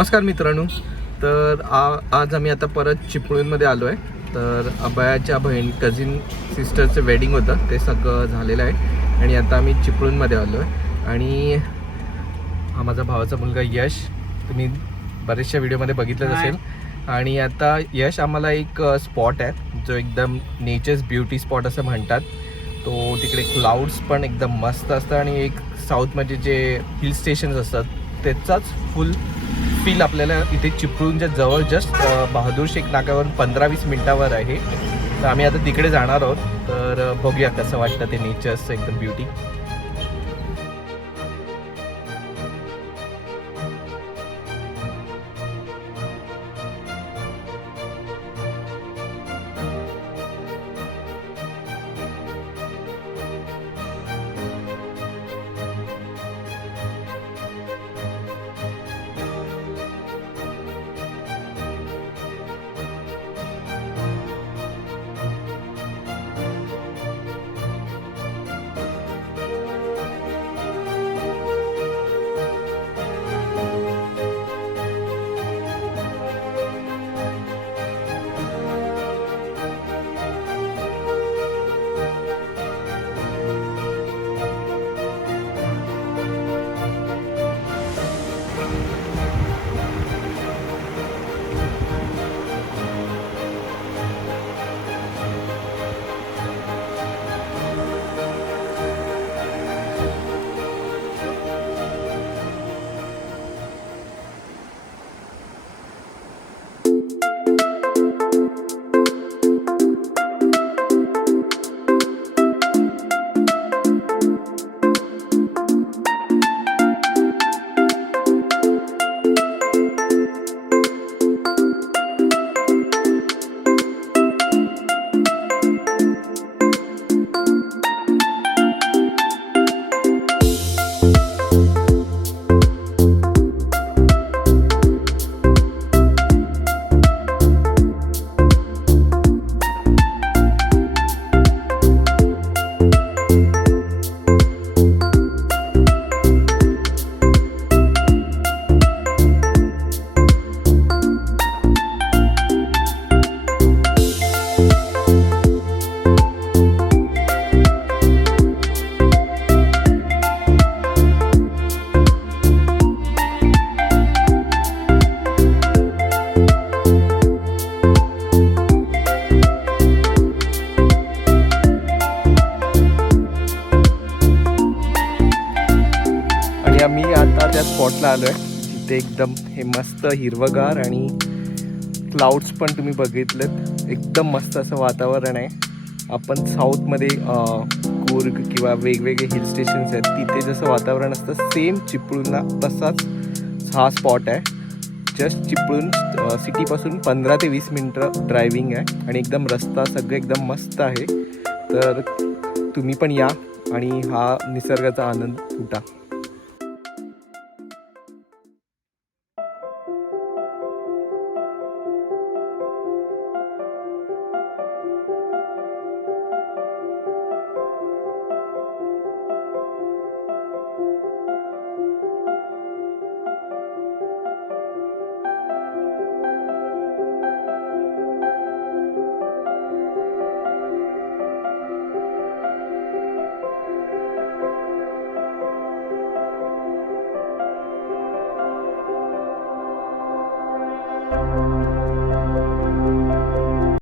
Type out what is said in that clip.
नमस्कार मित्रांनो. तर आज आम्ही आता परत चिपळूणमध्ये आलो आहे. तर अभयाच्या कझिन सिस्टरचं वेडिंग होतं, ते सगळं झालेलं आहे आणि आता आम्ही चिपळूणमध्ये आलो आहे. आणि हा माझा भावाचा मुलगा यश, तुम्ही बरेचशा व्हिडिओमध्ये बघितलंच असेल. आणि आता यश आम्हाला एक स्पॉट आहे जो एकदम नेचर्स ब्युटी स्पॉट असं म्हणतात. तो तिकडे क्लाउड्स पण एकदम मस्त असतं आणि एक साऊथमध्ये जे हिल स्टेशन्स असतात त्याचाच फुल फील आपल्याला इथे चिपळूणच्या जवळ जस्ट बहादूर शेख नाक्यावर 15-20 मिनिटावर आहे. तर आम्ही आता तिकडे जाणार आहोत. तर बघूया कसं वाटतं ते नेचर्स एकदम ब्युटी. आम्ही आता त्या स्पॉटला आलो आहे जिथे एकदम हे मस्त हिरवगार आणि क्लाउड्स पण तुम्ही बघितलेत. एकदम मस्त असं वातावरण आहे. आपण साऊथमध्ये कूर्ग किंवा वेगवेगळे हिल स्टेशन्स आहेत तिथे जसं वातावरण असतं सेम चिपळूणला तसाच हा स्पॉट आहे. जस्ट चिपळूण सिटीपासून 15 ते 20 मिनटं ड्रायव्हिंग आहे आणि एकदम रस्ता सगळं एकदम मस्त आहे. तर तुम्ही पण या आणि हा निसर्गाचा आनंद लुटा.